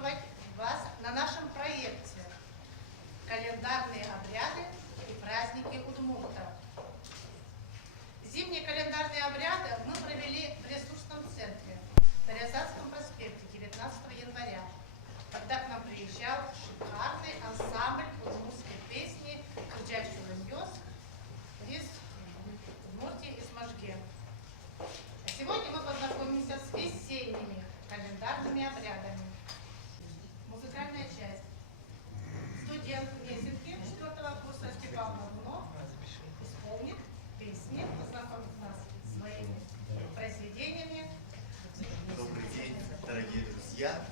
приветствовать вас на нашем проекте «Календарные обряды и праздники Удмуртов». Зимние календарные обряды мы провели в ресурсном центре на Рязанском проспекте 19 января, когда к нам приезжал шикарный ансамбль удмуртской песни «Кырджачурыньёс» из Удмуртии, из Можге. Сегодня мы познакомимся с весенними календарными обрядами. Музыкальная часть. Студент Месенки 4 курса Степан Моргунов исполнит песни, познакомит нас с своими произведениями. Добрый день, дорогие друзья!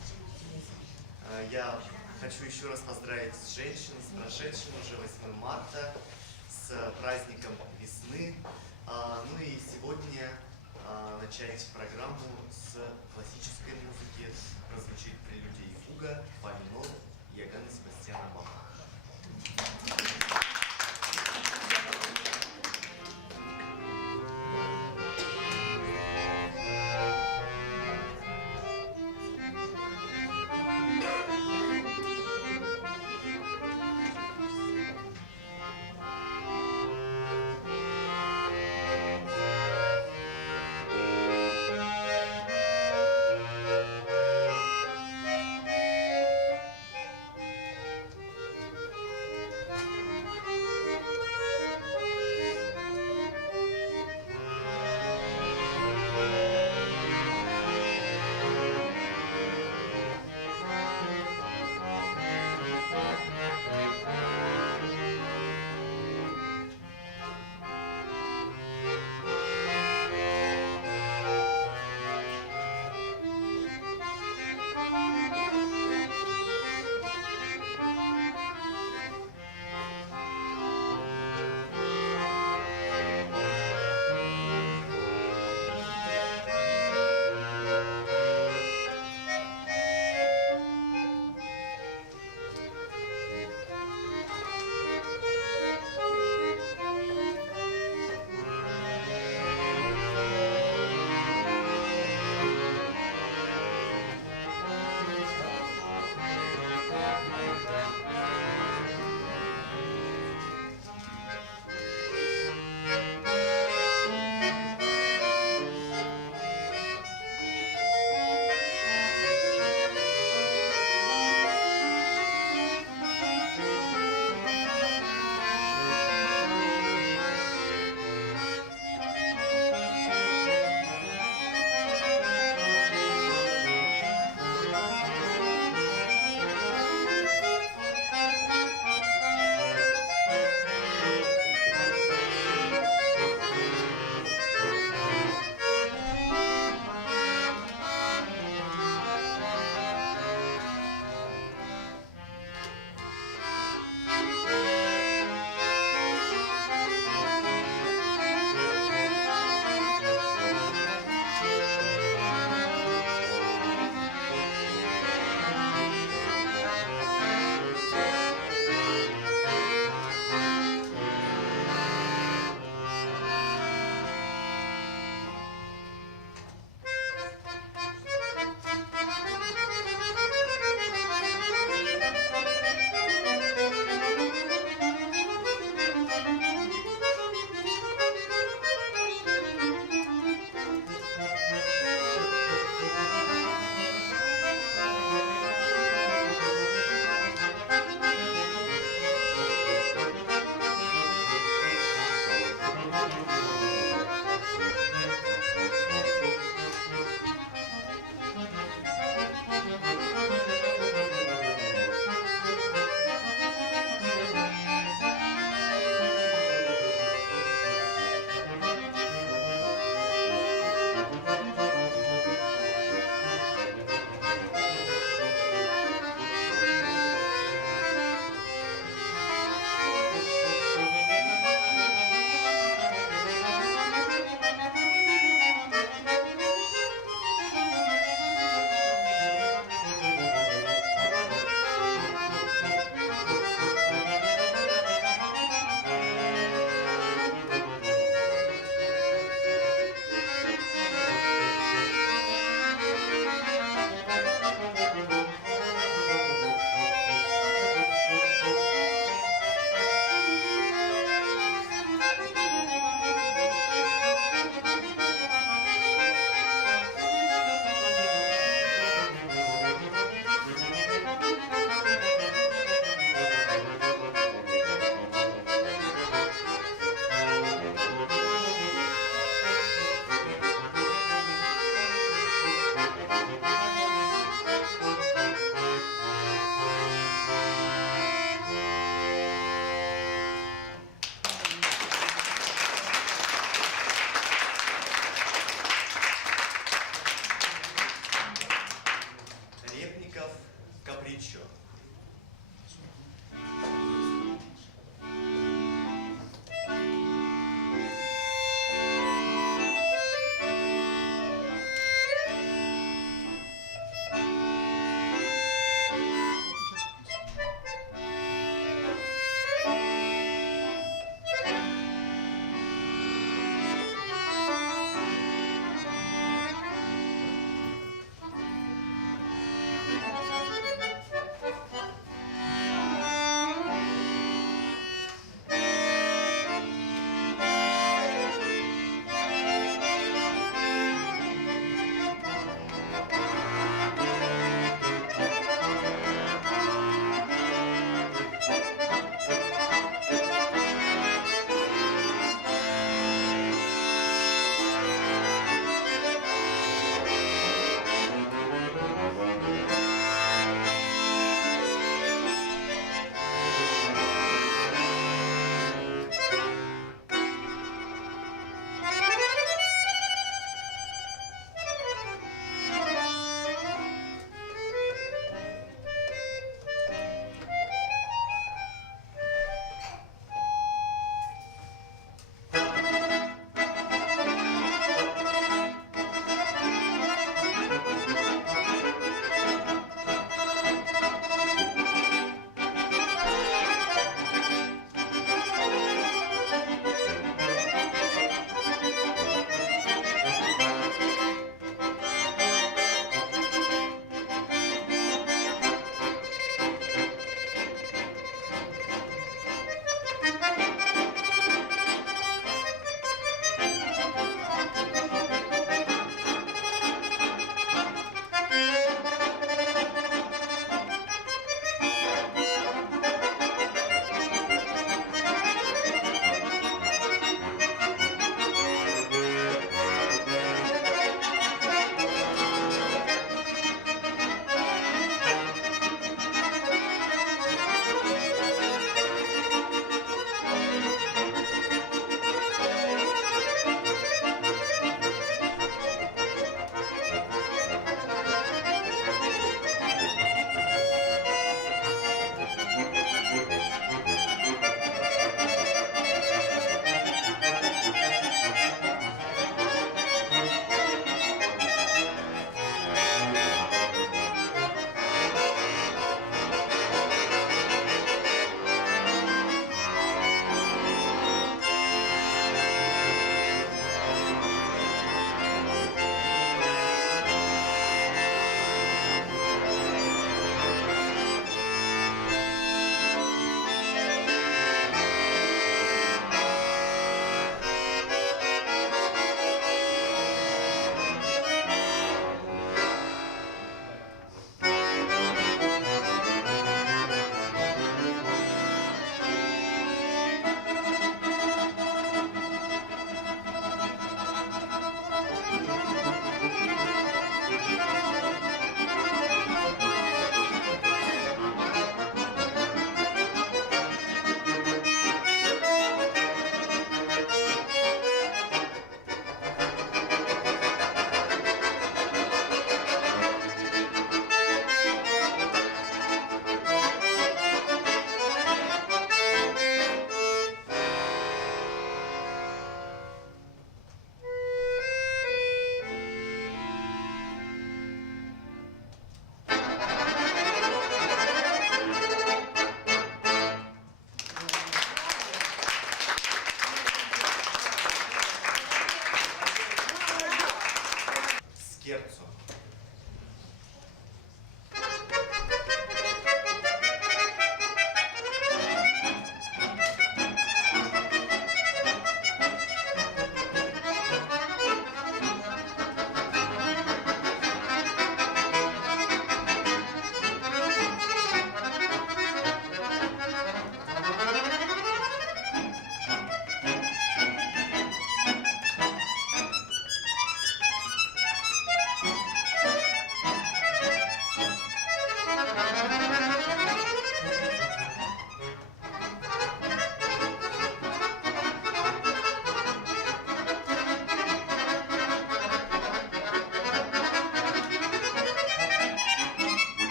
Я хочу еще раз поздравить женщин с прошедшим уже 8 марта, с праздником весны. Ну и сегодня начать программу с классической музыки. Прозвучит прелюдия и фуга по минору Иоганна Себастьяна Баха.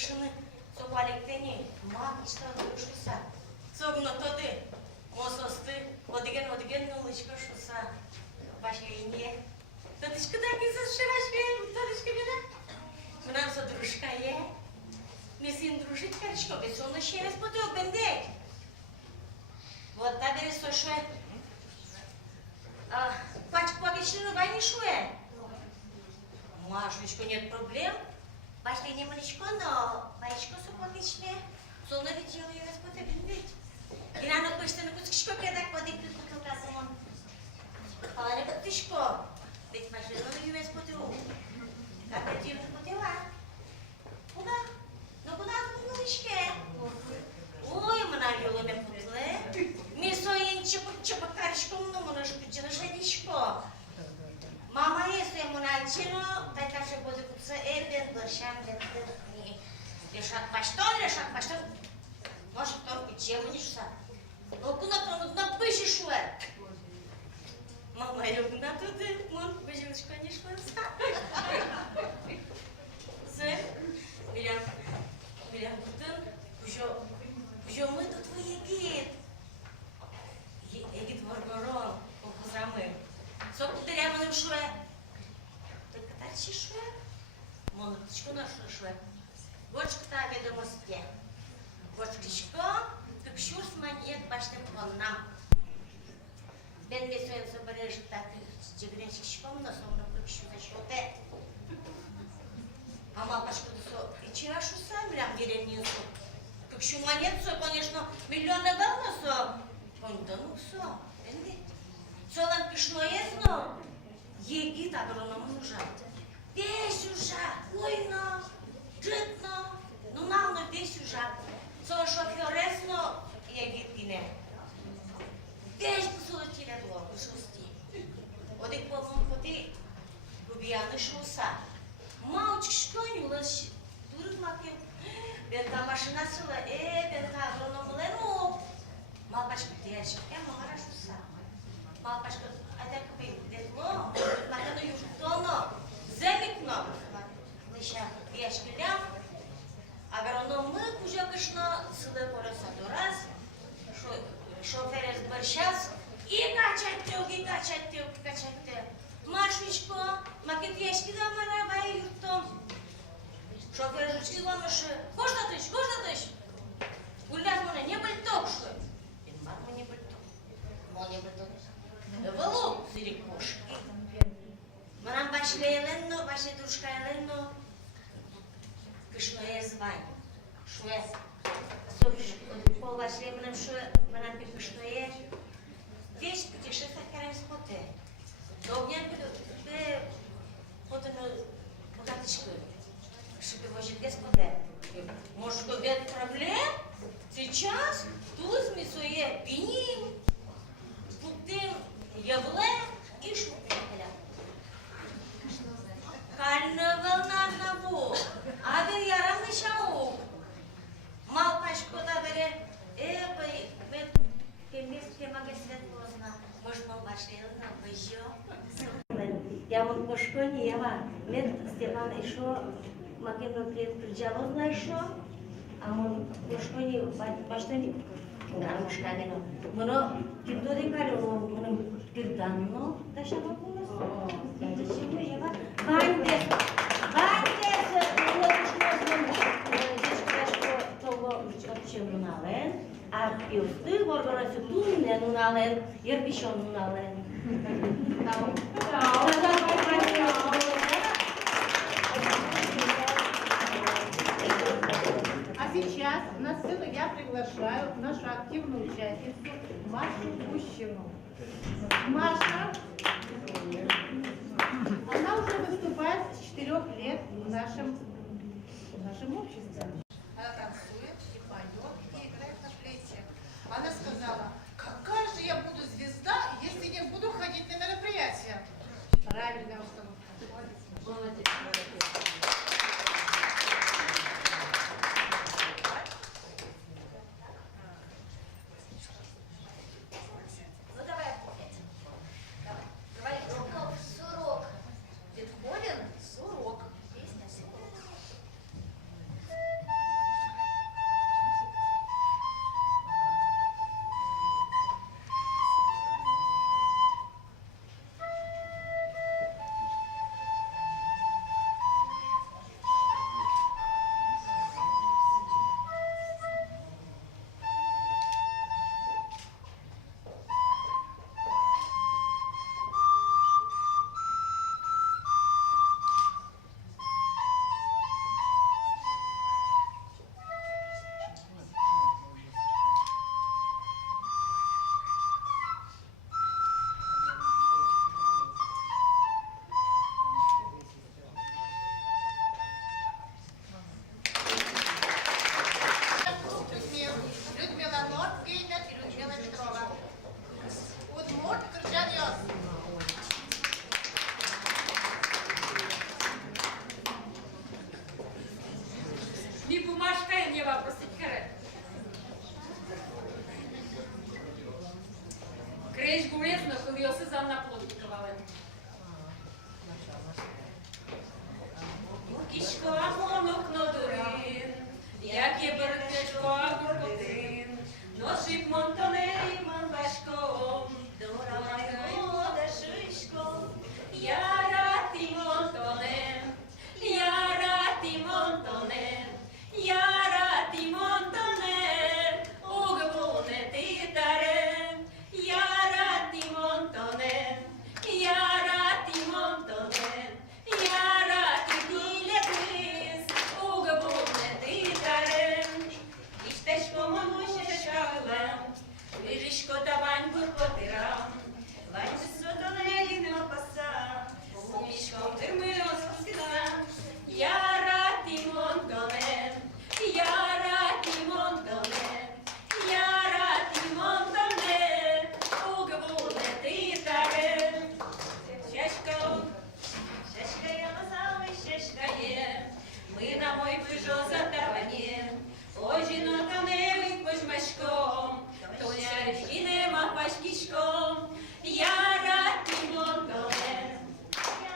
кышыны сокалектени магичтан ушуса. Согно тоды мососты одеген нулычка шуса. Башкайне. Тодышка да кисas шевашке, тодышка беда. Мынам со дружка е. Месин дружить карчко, без он еще раз поток бендек. Вот та бери сошуе. Пачку обещанную войне шуе. Машечка, нет проблем. Башли не малечко, но бачко супогичне. Солно видела я раз поток бендек. И рано почта на кусочко педак воды прикупил казамон. А не потышко. Ведь машину на ювес поток. Как это тебе потела? Куда? Ну куда ты малышке? Ой, мына юлыме путле. Мисоин чепак карышком, ну мына шкучина шадишко. Мама если муначино, тай каше боды кутса эрден дыршан дырни. Решат баштон. Может только чем не шса. Ну куда пышешь уэ? Мама югна туды, мон пыжилышко не шконса. Зе, Милям кутын, уже мы тут выегит. Егит варгорон, охузамы. Сок дыряманым шуэ. Только тачи шуэ. Моноточку нашу шуэ. Гочка-то ведомости. Гочкичко, как шурс маньет баштем коннам. Ben mesela sabırı şıktatı cigren şişkom da sonra kıkşuda şote. Ama başka da so içi aшу сам рям деревнюсу. Кыкшу монетсу, конечно, миллионы давносу. Он да ну все, энди. Солан пишноезно, егит агроному ужат. Весь ужат, лойно, джетно, ну навно весь ужат. Со шофёресно, егит гине. Весь посолотили отлог, шусти. Одек полон поти, губияны шуса. Малчик шконюлась, дурак макем. Бента машина сыла, бента агрономы лену. Малпашка тяжко, мара шуса. Малпашка, так бы детло, макану южтоно, земикно. Лыша, яшкилям. Агрономы кужакышно сылы пороса дурас. Шофер сборщас и качать. Машечко, макетешки да марава и юртом. Шофер жучки ломаши. Кожна тыш. Гульдаз моне не бальток шо. Инмар моне бальток. Моне бальток. Валу сирик кошки. Манам башлейленно, башле дружкайленно. Кышное звань. Шуэ. Пол башлемным шо, манам пикышное. Весь путешествие карем споте. Огнян бе потом богаточку. Чтобы вожить господа. Может, без проблем? Сейчас тут мисуе пиним, путем явле и шупекля. Карнавал на набу, а вы ярам не шау. Мал пачку да бере, кемеске маге свет позна. Может, мал башли на выжжё. Я вот по школе, я вам, Степан еще, макемно приджало, знаешь что? А он по школе, башли, гармошкалено. Моно, кипто декарио, моно, кирданно, да шаба кулас. Я зачем я вам? Вандес, а пюсты воргорасы тунне нунален, ерпишон нунален. А сейчас на сцену я приглашаю нашу активную участницу Машу Гущину. Маша, она уже выступает с 4 лет в нашем обществе. Она танцует и поет, и играет на флейте. Она сказала, какая же я буду звезда, если не буду ходить на мероприятия. Правильная установка. Ну давай опять. Давай. Роков, сурок. Бетховен, сурок. Песня сурок. Машка nie ma prosiť kare. Кречку уездно, коли я се зам на плодиковален. Кішко, а монок на дурин, як є бертешко, а гуркотин, ношик монтоней, манбашком, дорамайо дешишком, ярати монтонем, ярати монтонем, ярати монтонем, угвуне титарем, ярати монтонем, ярати монтонем, ярати ділятис, угвуне титарем, іштешко монуще шкалем, вижишко та вань буркотирам, вань сотонелі не опаса, умішком тирми розпустила, ярати монтонем, ярати монтонем, ярати монтонем, угвуне титарем. Шешка, шешка я лозала, шешка є, ми на мой пижо затавані, ожіно та не випож мешком, то шершки нема пашкішком, ярати монтонем,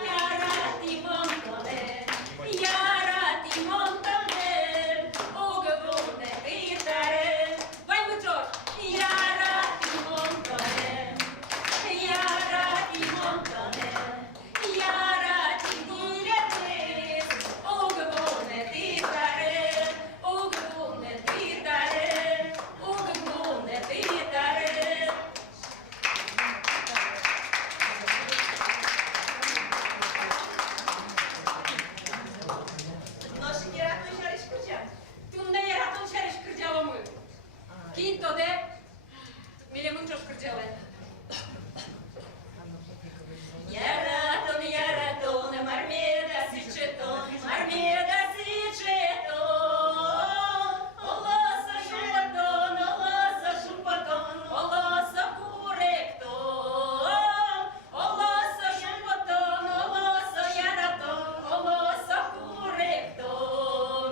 ярати монтонем, ярати монтонем, угвуне титарем. Вань мучош, ярати монтонем, ярати монтонем, ярати ділятис, угвуне титарем, угвуне титарем, угвуне титарем. Ношик яратно жариш курча. Тут не є ратон шереш кирдяла ми. Кінь то де? Мілі мучош кирдяли. Яратон, мармеда сичетон, мармеда сичетон. Олоса шупатон, олоса шупатон, олоса куректон. Олоса шупатон, олоса яратон, олоса куректон.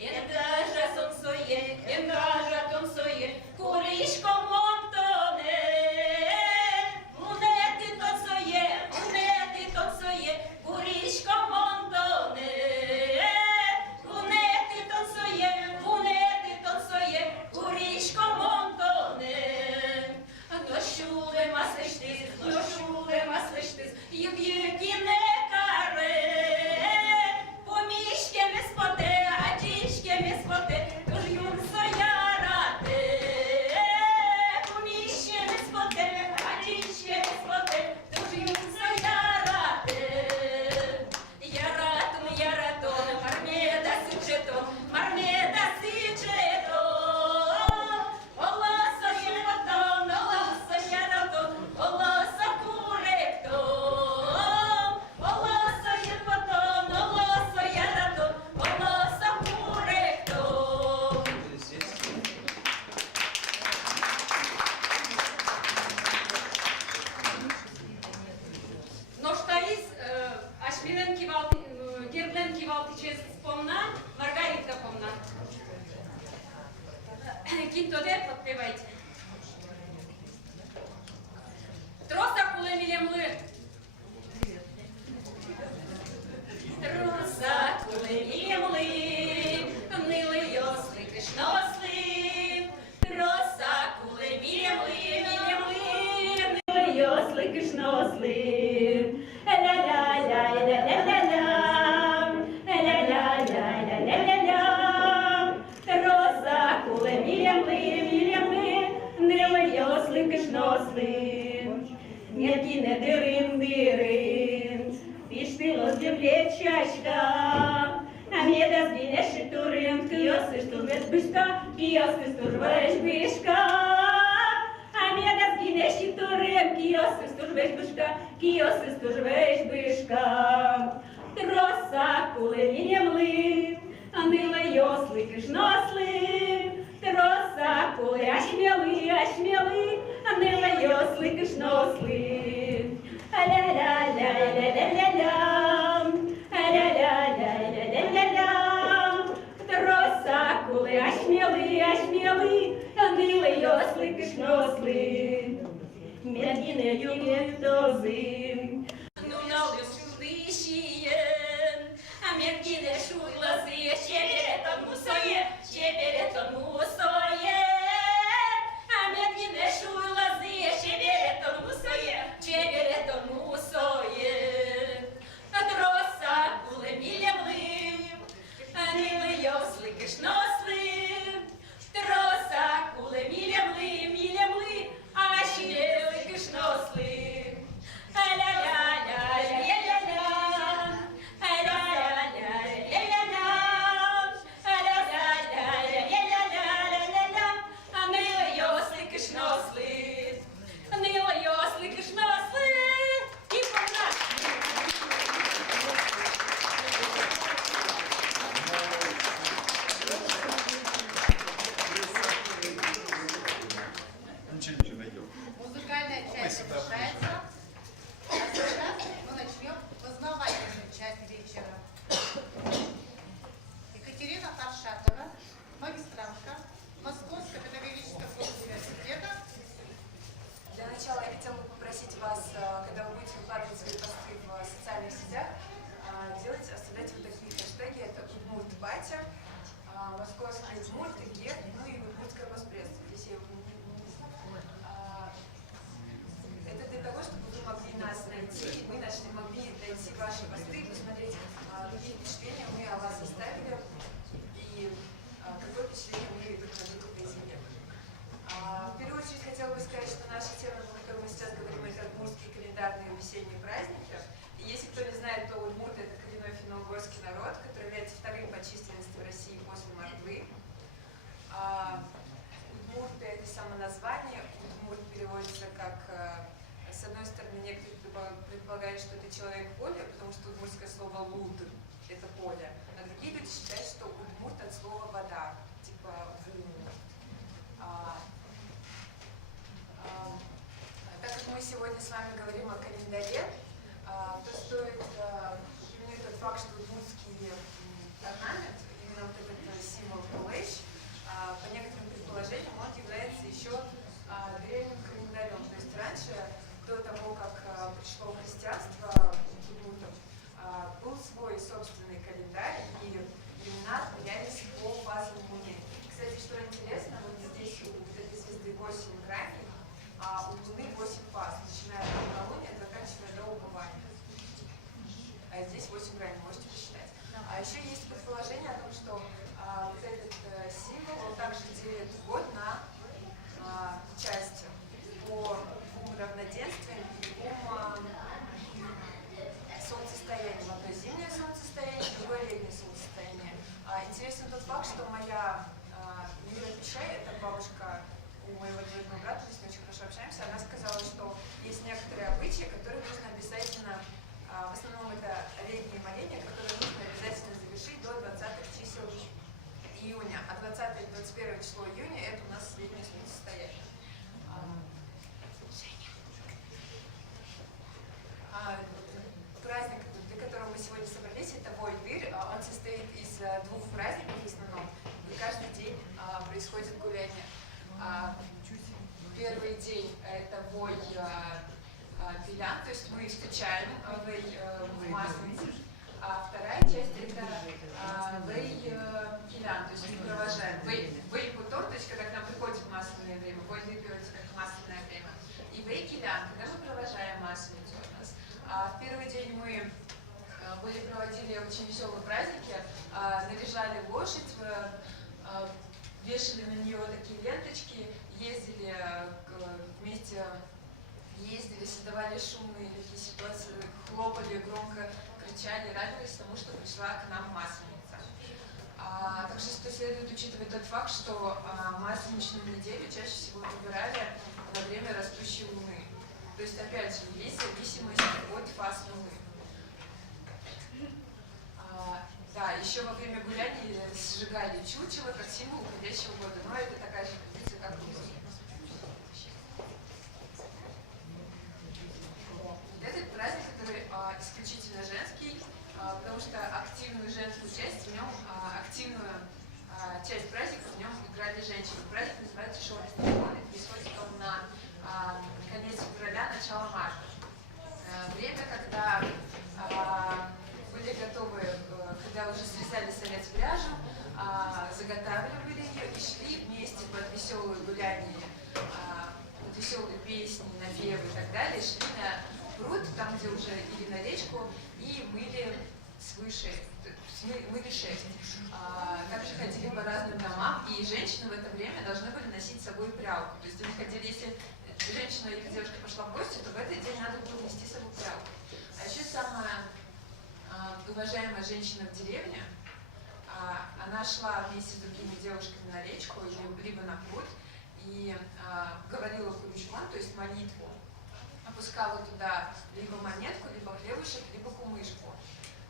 Ендажа сон соє, ендажа тон соє, куришко монтоне. Монети тон соє, монети тон соє, куришко монтоне. Монети тон соє, монети тон соє, куришко монтоне. Дощуле маслиштис, дощуле маслиштис, юб'юки не каре. Помішке ми споте, а дічке ми споте, тож юн соярате. Помішке ми споте, а дічке ми споте, тож юн соярате. Яратон, яратон, мармеда сичетон, мармеда сичетон. Олоса шупатон, олоса яратон, олоса куректон. Олоса шупатон, олоса яратон, олоса куректон. Но штаїс, аж міленькі валти, гербленькі валти честь спомна, Маргаритка помна. Кінь то де, подпівайте. Троса куле мілемли. Троса куле мілемли, нили йосли, кришносли. Троса куле мілемли, мілемли, нили йосли, кришносли. Ля-ля-ля-ля-ля-ля-ля, ля-ля-ля-ля-ля-ля-ля. Троса куле мілемли, мілемли, нили йосли, кришносли. М'які не дирин-дирин, пішти розлюблячачка, а м'єда збіляши турин, кіоси штурвеш бишка, кіоси штурвеш бишка, а м'єда збіляши турин, кіоси штурвеш бишка, кіоси штурвеш бишка. Троса куле мілемли, а нила йосли кришносли. Троса куле ашмєли, а нила йосли кришносли. Ля-ля-ля-ля-ля-ля-ля, ля-ля-ля-ля-ля-ля-ля. Троса mergine yüzüm. Nunalı surdişiyen, mergine şuglazı, şeberetan musoye, şeberetan musoye. Mergine şuglazı, şeberetan musoye, şeberetan musoye. Троса кулемілямлим, нили йосли кишнослим. Троса кулемілямлим, мілямли, а щели кишнослим. Ля-ля-ля-ля-ля-ля-ля, ля-ля-ля-ля-ля-ля-ля, ля-ля-ля-ля-ля-ля-ля-ля. Нили йосли кишнослим, нили йосли кишнослим. І погнали! Музыкальная часть завершается. А сейчас мы начнем познавательную часть вечера. Екатерина Паршатова, магистрантка Московского педагогического университета. Для начала я хотела бы попросить вас, когда вы будете выкладывать свои посты в социальных сетях, оставлять вот такие хэштеги. Это Удмурт Батя, Московский Удмурт, ИГЕ, ну и Удмуртская Моспресс. Здесь я его не Это для того, чтобы вы могли нас найти, и мы могли найти ваши посты, посмотреть, какие впечатления мы о вас оставили и какое впечатление мы друг на друга произвели. В первую очередь хотела бы сказать, что наша тема, о которой мы сейчас говорим, это удмуртские календарные весенние праздники. И если кто не знает, то удмурты — это коренной финно-угорский народ, который является вторым по численности в России после Мордвы. Удмурты — это само название. Удмурт переводится как, с одной стороны, некоторые предполагают, что это человек-поле, потому что удмуртское слово «луд» — это поле. А другие люди считают, что удмурт от слова «вода», типа «вуму». Так как мы сегодня с вами говорим о календаре, то стоит упомянуть тот факт, что удмуртский орнамент, именно вот этот символ кулэш, по некоторым предположениям, он является еще древним календарем. То есть раньше, до того, как пришло христианство к удмуртам, был свой собственный календарь, и времена отмерялись по фазам Луны. Кстати, что интересно, вот здесь у этой звезды 8 граней, а у Луны 8 фаз, начиная от полнолуния, заканчивая до убывания. А здесь 8 граней, можете посчитать. А еще есть предположение о том, что вот этот символ, он также делит год на части по двум равноденствиям и двум солнцестояниям. Одно зимнее солнцестояние, другое летнее солнцестояние. Интересен тот факт, что моя Мира Печай, это бабушка у моего двоюродного брата, мы с ней очень хорошо общаемся, она сказала, что есть некоторые обычаи, которые нужно обязательно, в основном это летние моления, которые нужно обязательно завершить до 20-х чисел июня. А 20 и 21 число июня это у нас летнее солнцестояние. Праздник, для которого мы сегодня собрались, это Вой-Вир. Он состоит из двух праздников в основном, и каждый день происходит гуляние. Первый день это Вой Пилян, то есть мы встречаем в Масленицу. А вторая часть это Вей Килян, то есть мы провожаем. Вей Кутор, то есть когда к нам приходит масляное время, Вой переводится как масляное время. И Вей Килян, когда мы провожаем Масленицу у нас. В первый день мы проводили очень веселые праздники, наряжали лошадь, вешали на нее такие ленточки, ездили вместе, создавали шумные такие ситуации, хлопали, громко кричали, радовались тому, что пришла к нам Масленица. Также следует учитывать тот факт, что масленичную неделю чаще всего выбирали во время растущей луны. То есть, опять же, есть зависимость от фаз луны. Да, еще во время гуляний сжигали чучело как символ уходящего года, но это такая же традиция, как и этот праздник, который исключительно женский, потому что активную женскую часть в нем, активную часть праздника в нем играли женщины. Праздник называется Шоры. Происходит он на конец февраля, начало марта. Время, когда были готовы, когда уже срезали самец пряжу, заготавливали ее и шли вместе под веселые гуляния, под веселые песни, напевы и так далее, шли на пруд, там, где уже, или на речку, и мыли шерсть. Также ходили по разным домам, и женщины в это время должны были носить с собой прялку. То есть они ходили, если женщина или девушка пошла в гости, то в этот день надо было нести с собой прялку. А еще самая уважаемая женщина в деревне, она шла вместе с другими девушками на речку, либо на пруд, и говорила куличком, то есть молитву, опускала туда либо монетку, либо хлебушек, либо кумышку.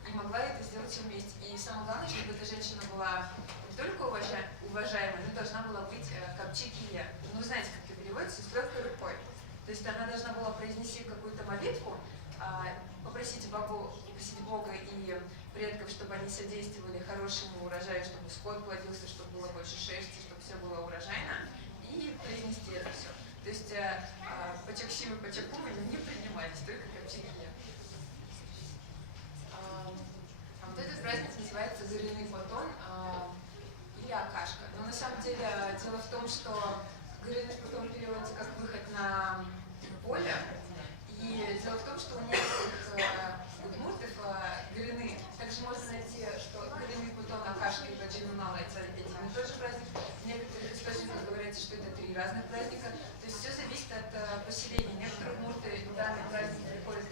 И могла это сделать все вместе. И самое главное, чтобы эта женщина была не только уважаемой, но должна была быть капчикия. Ну, знаете, как это переводится, с легкой рукой. То есть она должна была произнести какую-то молитву, попросить Бога и предков, чтобы они содействовали хорошему урожаю, чтобы скот плодился, чтобы было больше шерсти, чтобы все было урожайно, и произнести это все. То есть пачакшимы, пачакумы не принимались, только капчикия. Вот этот праздник называется Горяный Потон или Акашка. Но на самом деле дело в том, что Горяный Потон переводится как выход на поле. И дело в том, что у некоторых удмуртов Горяны также можно найти, что Горяный Потон, Акашка и Баджинунал это один и тот же праздник. В некоторых источниках говорится, что это 3 разных праздника. То есть все зависит от поселения. Некоторые удмурты данный праздник приходят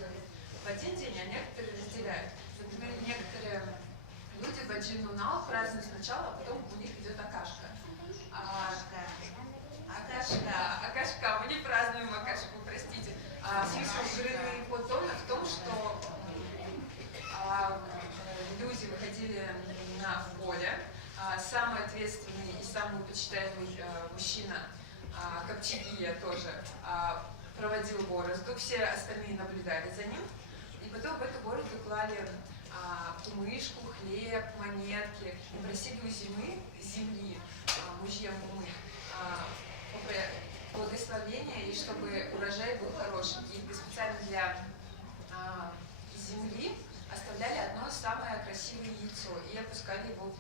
в один день, а некоторые разделяют. Например, некоторые люди Баджинунал празднуют сначала, а потом у них идет Акашка. Акашка, мы не празднуем Акашку, простите. Смысл Горяный Потона в том, что люди выходили на поле. Самый ответственный и самый почитаемый мужчина, Капчигия тоже, проводил борозду, все остальные наблюдали за ним. И потом в эту борозду клали кумышку, хлеб, монетки, и просили у земли, мужьям умы, благословения, и чтобы урожай был хорошим. И специально для земли оставляли одно самое красивое яйцо и опускали его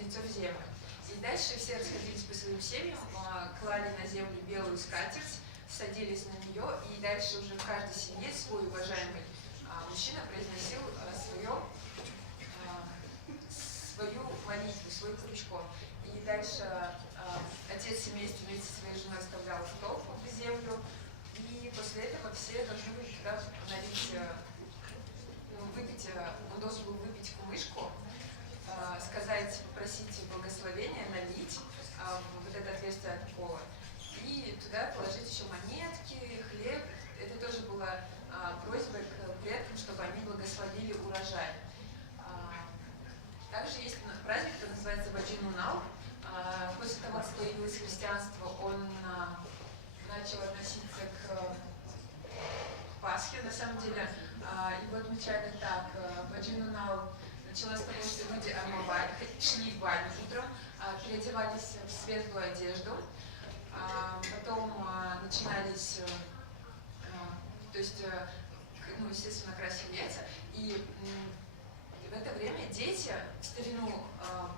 яйцо в землю. И дальше все расходились по своим семьям, клали на землю белую скатерть, садились на нее, и дальше уже в каждой семье свой уважаемый мужчина произносил свою молитву, свой крючком. И дальше отец семейства вместе со своей женой оставлял стол в землю, и после этого все должны были туда налить, выпить, он должен был выпить кумышку, сказать, попросить благословения, налить вот это отверстие от пола, и туда положить еще монетки, хлеб. Это тоже была просьба к предкам, чтобы они благословили урожай. Также есть праздник, который называется Баджинунал. После того, как появилось христианство, он начал относиться к Пасхе. На самом деле его отмечали так. Баджинунал началось с того, что люди шли в баню утром, переодевались в светлую одежду. Потом начинались, то есть, ну, естественно, красили яйца. И в это время дети, в старину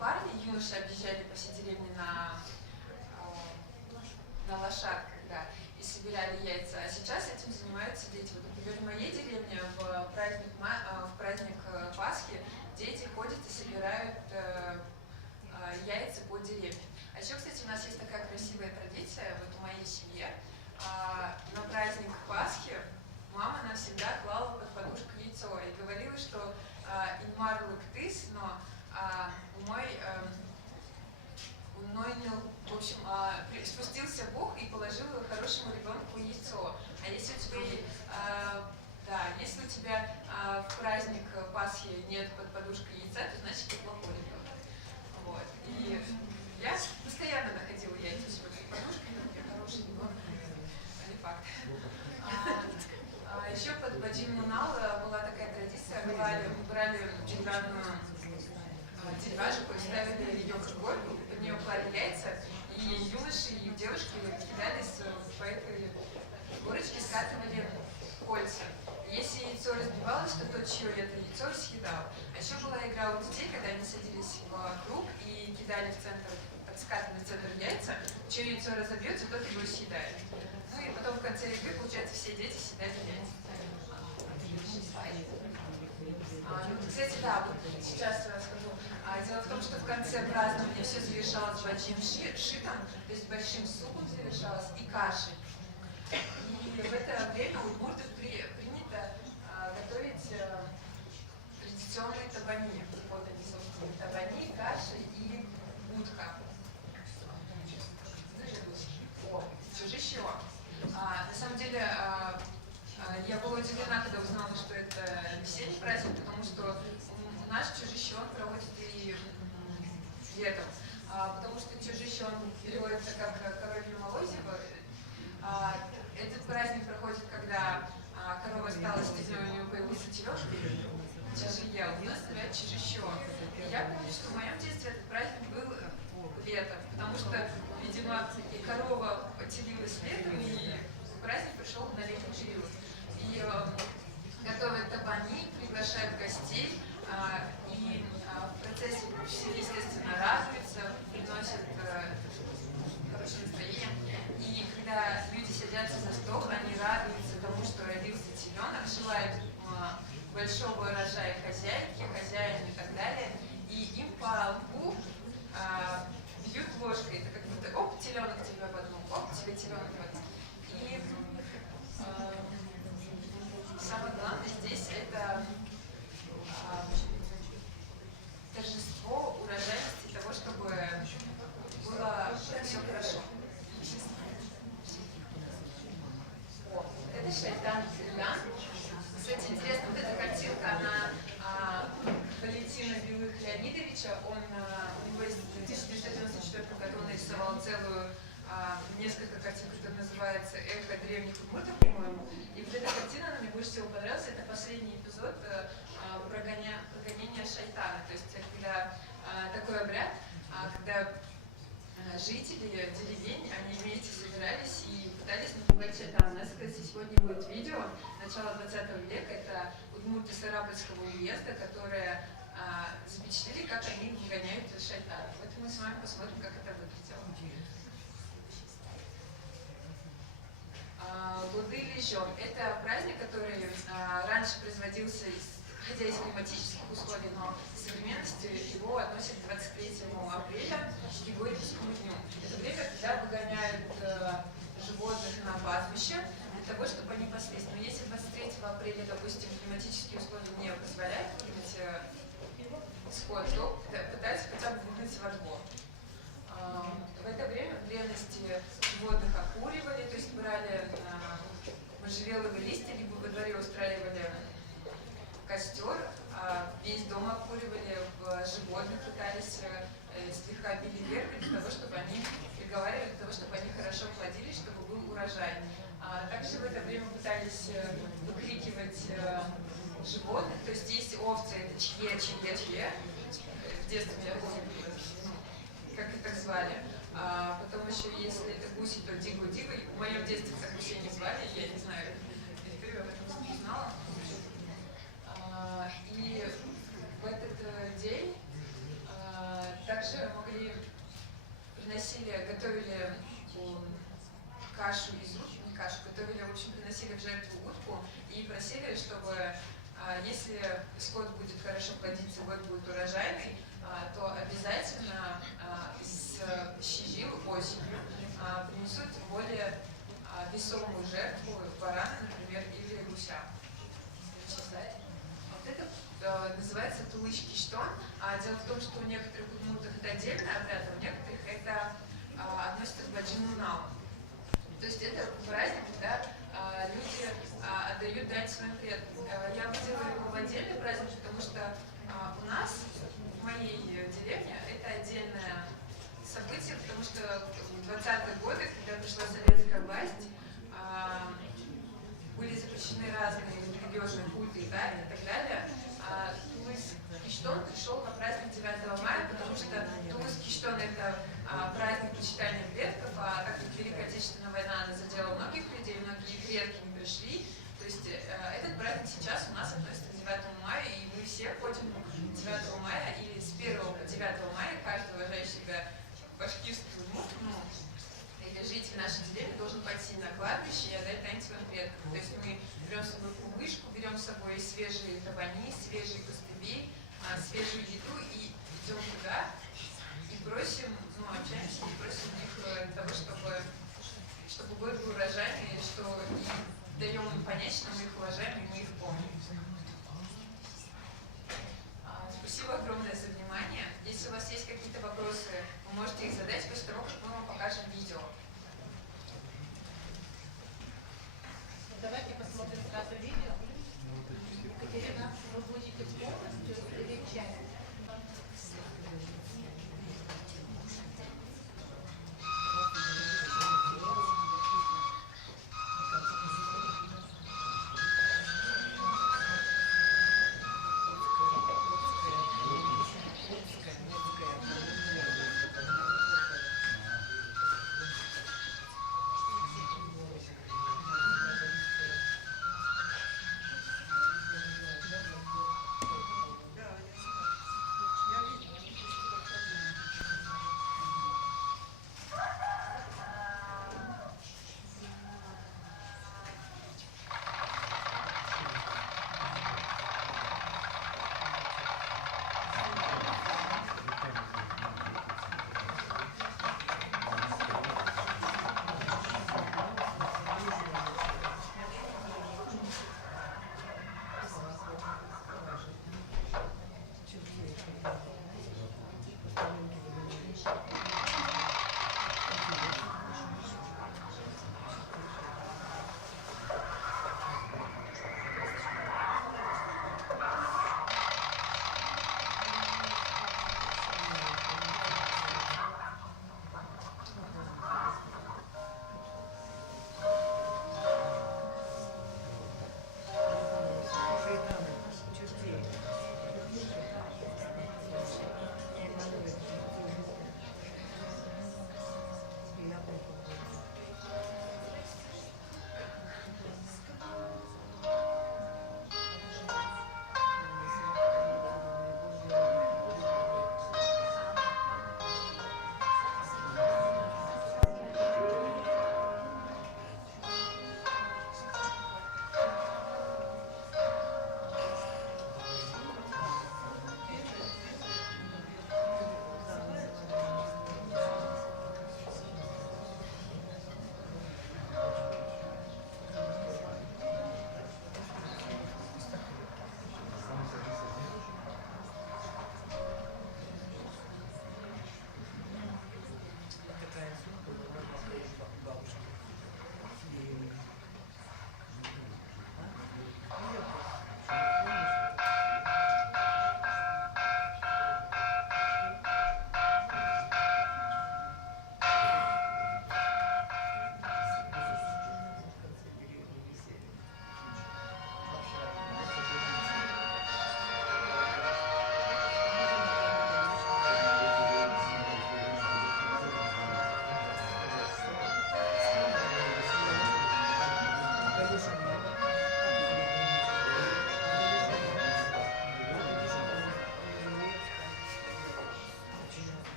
парни, юноши объезжали по всей деревне на лошадках, да, и собирали яйца. А сейчас этим занимаются дети. Вот, например, в моей деревне в праздник Пасхи дети ходят и собирают яйца по деревне. А еще, кстати, у нас есть такая красивая традиция, вот в моей семье. На праздник Пасхи мама нам всегда клала под подушку яйцо и говорила, что инмар лактыс, но в общем, спустился Бог и положил хорошему ребенку яйцо. А если у тебя в праздник Пасхи нет под подушкой яйца, то значит ты плохой ребенок. Вот. И я постоянно находила яйца под подушкой, но я хороший ребенок, не факт. Еще под Баджинунал была такая традиция, брали деревянную деревяшку и ставили ее в горку, под нее клали яйца, и юноши и девушки кидались по этой курочки скатывали кольца. Если яйцо разбивалось, то тот, чье это яйцо, съедал. А еще была игра у детей, когда они садились в круг и кидали в центр, скатывали в центр яйца, чье яйцо разобьется, тот его съедает. Ну и потом в конце игры, получается, все дети съедают яйца. Кстати, да, вот сейчас расскажу. Дело в том, что в конце празднования все завершалось большим шитом, то есть большим супом завершалось и кашей. И в это время у удмуртов принято готовить традиционные табани. Вот они, собственно, табани, каши и утка. О, чужищё. На самом деле, я была удивлена, когда узнала, что это весенний праздник, потому что у нас чужище он проводит и летом. Потому что чужище он переводится как коровье молозиво. Этот праздник проходит, когда корова стала степной, у нее появился теленок, чужие, у нас говорят чужище. И я помню, что в моем детстве этот праздник был летом, потому что, видимо, и корова поделилась летом, и праздник пришел на летний период. И готовят табани, приглашают гостей, и в процессе все, естественно, радуются, приносят хорошее настроение. И когда люди садятся за стол, они радуются тому, что родился теленок, желают большого урожая хозяйке, хозяину и так далее. И им по лбу бьют ложкой. Это как будто оп, теленок тебя подмог, оп, тебе теленок подмог. И самое главное здесь это торжество урожайности того, чтобы было все хорошо. О, это Шайтан Цыган. Кстати, интересно, вот эта картинка, она Валентина Белых Леонидовича, у него есть в 1994 году он нарисовал несколько картин, которые называются «Эхо древних удмуртов», по-моему. И вот эта картина, она мне больше всего понравилась, это последний эпизод прогонения шайтана. То есть, когда такой обряд, когда жители деревень, они вместе собирались и пытались напугать шайтана. У нас, кстати, сегодня будет видео начала 20 века, это удмурты Сарапульского уезда, которые запечатлели, как они выгоняют шайтана. Вот мы с вами посмотрим, как это выглядело. Луды Лежон. Это праздник, который раньше производился исходя из климатических условий, но в современности его относят к 23 апреля, к Егорьевскому дню. Это время, когда выгоняют животных на пастбище для того, чтобы они паслись. Но если 23 апреля, допустим, климатические условия не позволяют выгнать скот, то пытаются хотя бы выгнать во двор. В это время в древности животных окуривали, то есть брали можжевеловые листья, либо во дворе устраивали костер, весь дом окуривали, животных пытались слегка били вверх для того, чтобы они приговаривали, для того, чтобы они хорошо плодились, чтобы был урожай. Также в это время пытались выкрикивать животных, то есть если овцы это чье. В детстве я помню, как их так звали. Потом еще, если это гуси, то дигу-дигу. В моем детстве так гусей не звали, я не знаю, я об этом не знала. И в этот день также готовили кашу из утки, не кашу, готовили, в общем, приносили в жертву утку и просили, чтобы если скот будет хорошо плодиться, год будет урожайный, то обязательно из щежил осенью принесут более весомую жертву, барана, например, или гуся. Вот это называется тулыч-киштон. Дело в том, что у некоторых удмуртов это отдельный обряд, а у некоторых это относится к баджинунау. То есть это праздник, когда люди отдают дань своим предкам. Я выделила его в отдельный праздник, потому что у нас, в моей деревне, это отдельное событие, потому что в 20-е годы, когда пришла советская власть, были запрещены разные религиозные культы и так далее. Тулыч-киштон пришел на праздник 9 мая, потому что Тулыч-киштон это праздник почитания предков, а так как Великая Отечественная война она задела многих людей, многие предки Вы можете их задать после того, как мы вам покажем видео. Давайте посмотрим сразу видео. Екатерина, вы будете полностью или часть?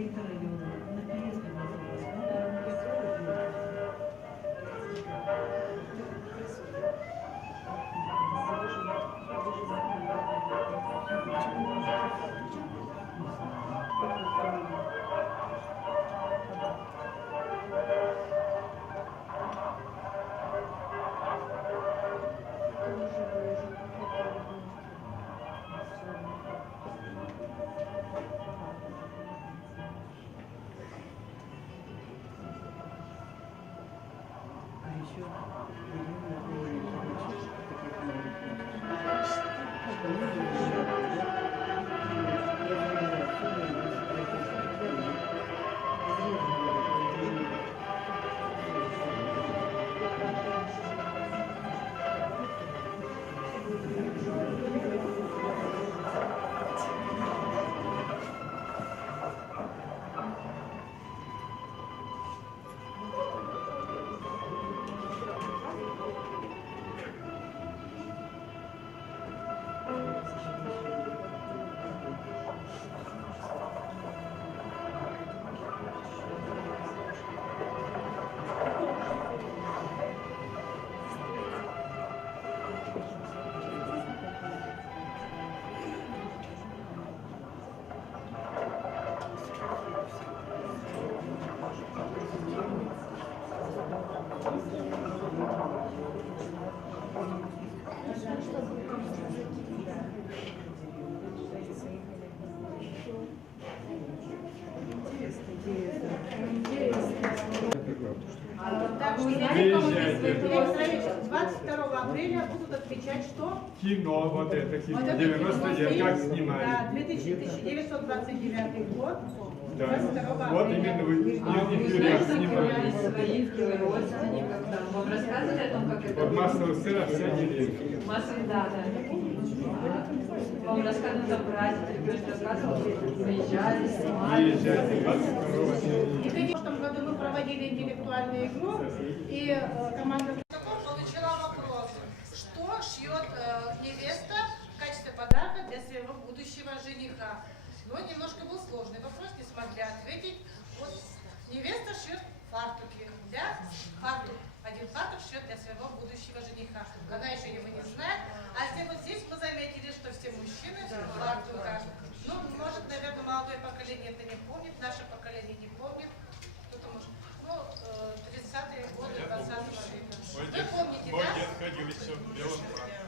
Какие-то районы. Наконец, Так что 22 апреля будут отмечать что? Кино, вот это кино, Вот это 90 лет, кино как стоит, снимали. Да, 1929 год. Да. 22 Вот апреля. именно вы не снимали. Своих родственников, там, вам рассказывали о том, как это Вот массовая сцена вся деревня. Массовый, да. Вам рассказывали там про праздник, кто-то рассказывал, приезжали, снимали. Приезжайте 22 И, конечно, в том году мы проводили интеллектуальную игру, и команда получила вопрос, что шьет невеста в качестве подарка для своего будущего жениха. Ну, немножко был сложный вопрос, не смогли ответить. Вот невеста шьет фартуки один фартук шьет для своего будущего жениха. Она еще его не знает. А вот здесь мы заметили, что все мужчины в фартуках. Ну, может, наверное, молодое поколение это не помнит, наше поколение не помнит. Кто-то может, 30-е годы 20 века. Вы помните, Мой да? дед ходил еще в белом фартуке.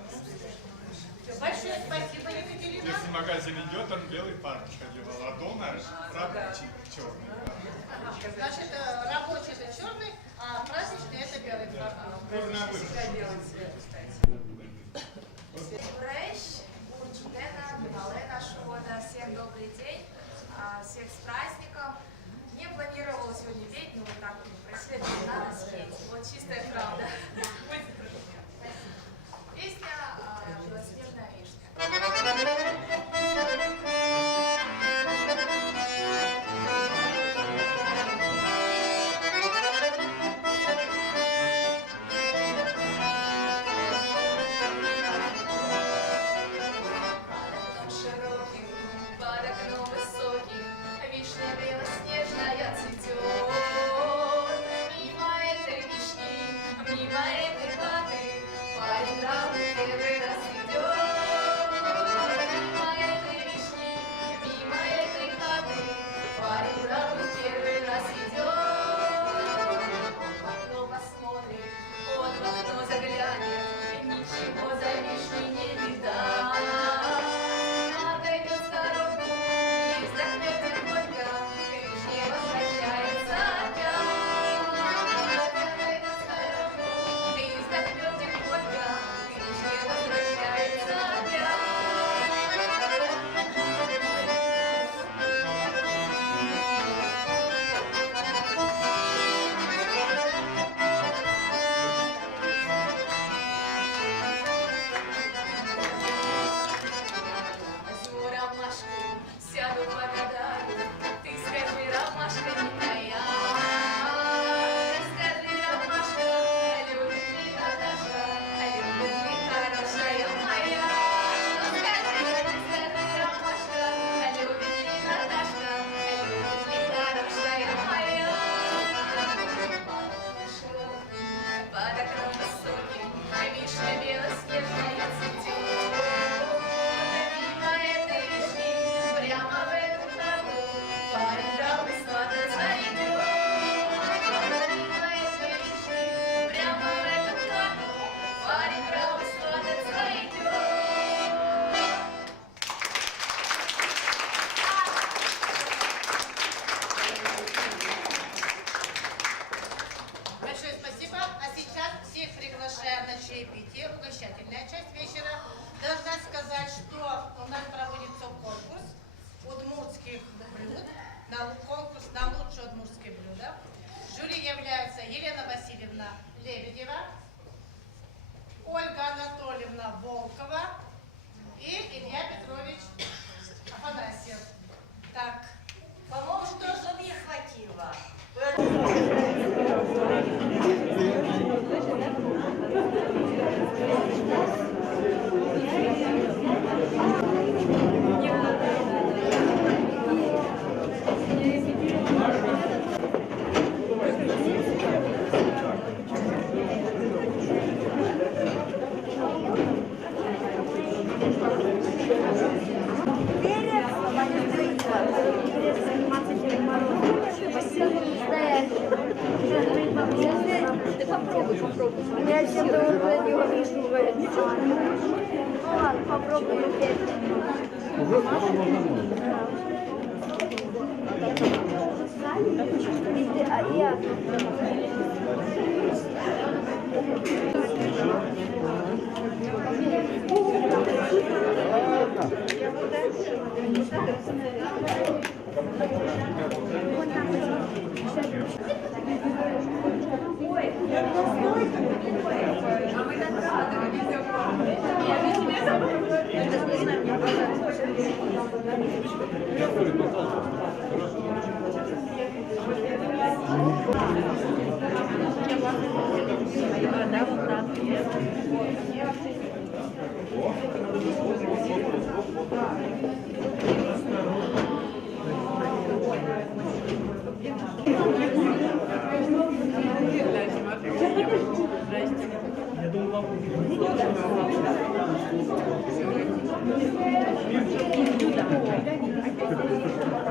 Большое спасибо, Екатерина. Если в магазин идет, он белый фартук одевал, а дома рабочий черный. Значит, рабочий это черный, а праздничный это белый фартук. Можно выбрать. Урейш, Урчудена, Малена Шуода, всем добрый день, всех с праздником. Не планировала сегодня петь, но вот так вот просили, надо спеть. Вот чистая правда. Песня «Белоснежная вишня». Под окном высоким вишня белоснежная цветет. Мимо этой вишни, мимо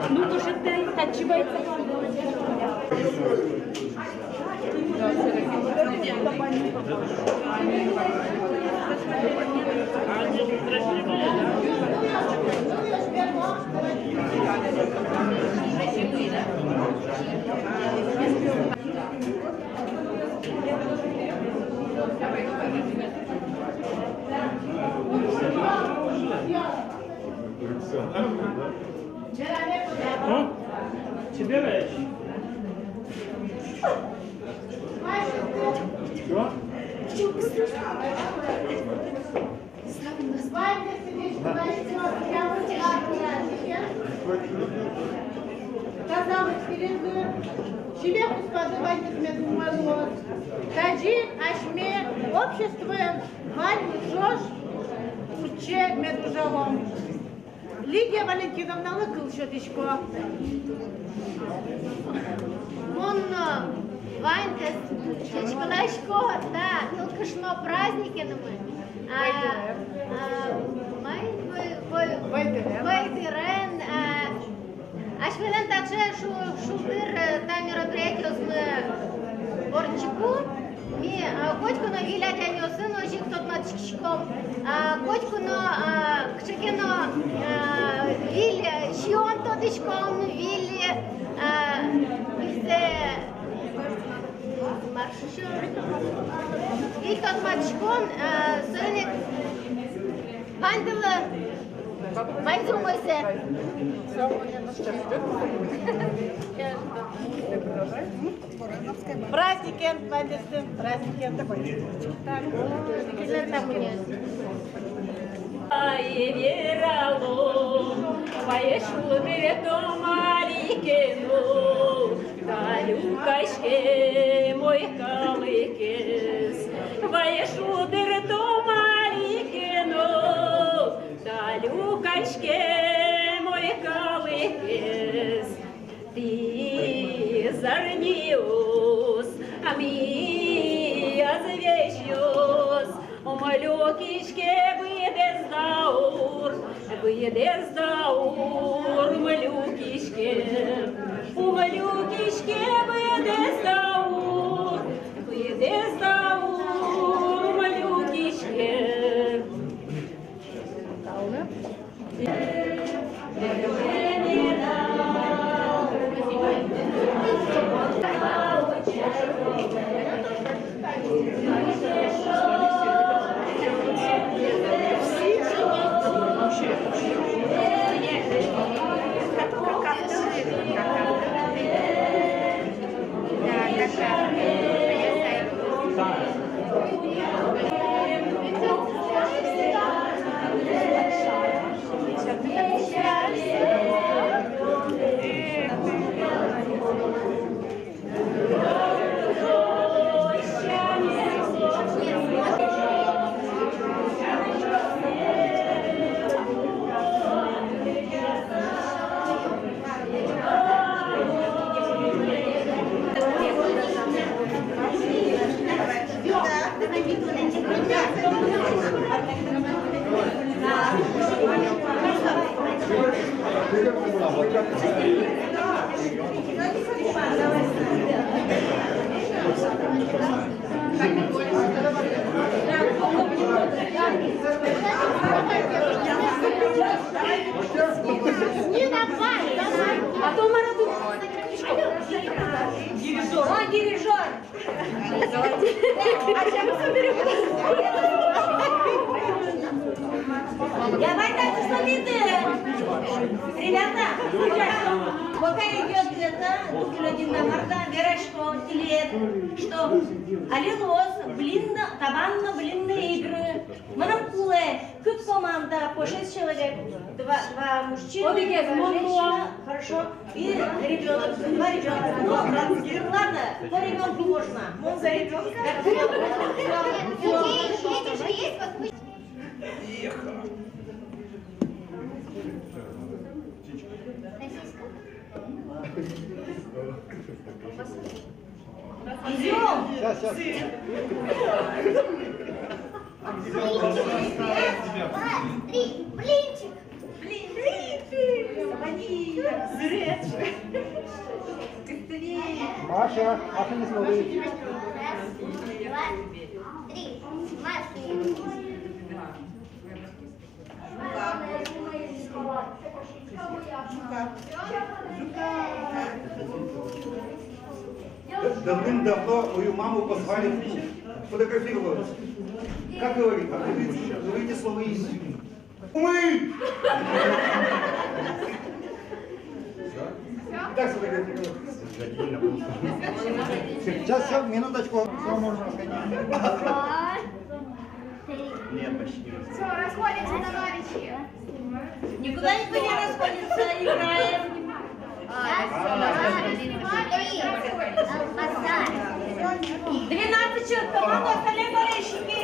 Ну, то що ти відчувається? Тебе речь. Що? Казалось, себе подавайте меду Таджи, Ашме, общество, Валь, Жош, Уче, Медужалом. Лидия Валентиновна Лыкыл, щеточко. Монно, Ванька, Чечкалашко, да, только что праздники мы. Вайдерен, Ашвелен также шубир там мероприятие с Борчику. Ми котку на виля дяню сыночек тот мальчиком, котку на кчекино виль щион тодичком виль bizde marşı ilk atmaçkon söylenek bandılı bandılı Праздники, праздники. Так, Ай, верало, поешу дырето маликену, далюкашке мой калыкес. Поешу дырето маликену, далюкашке мой калыкес. Ты зарниус, а ми озвещус, о малюкишке выйдет заур, малюкишке, у малюкишке выйдет заур, малюкишке. Так, Не давай. А то маратон. Дирижер. О, дирижер. А сейчас мы соберем. Давай так, смотрите. Ребята, пока идет это, Дукилодина Марта, Верочко, Тилет, что? Алилос, блинно, табанно, блинные игры. Манамкуле, куб команда, по 6 человек. Два мужчины, Вот такие, два женщина, хорошо. И ребенок, 2 ребенка. Ну, ладно, по ребенку можно. Он за ребенка. Эти же есть, вот мы. Идем. Блинчик. Маша не смотри. Раз, 3. Маши. Давным-давно мою маму позвали фотографироваться. Как говорит? Говорите слово истины. Мы! Так сфотографировать. Сейчас, минуточку. Все можно расходить. 2, 3. Нет, почти не Все, расходимся, товарищи. Никуда никто не расходится, играем. 12 человек, команда, остальные болельщики.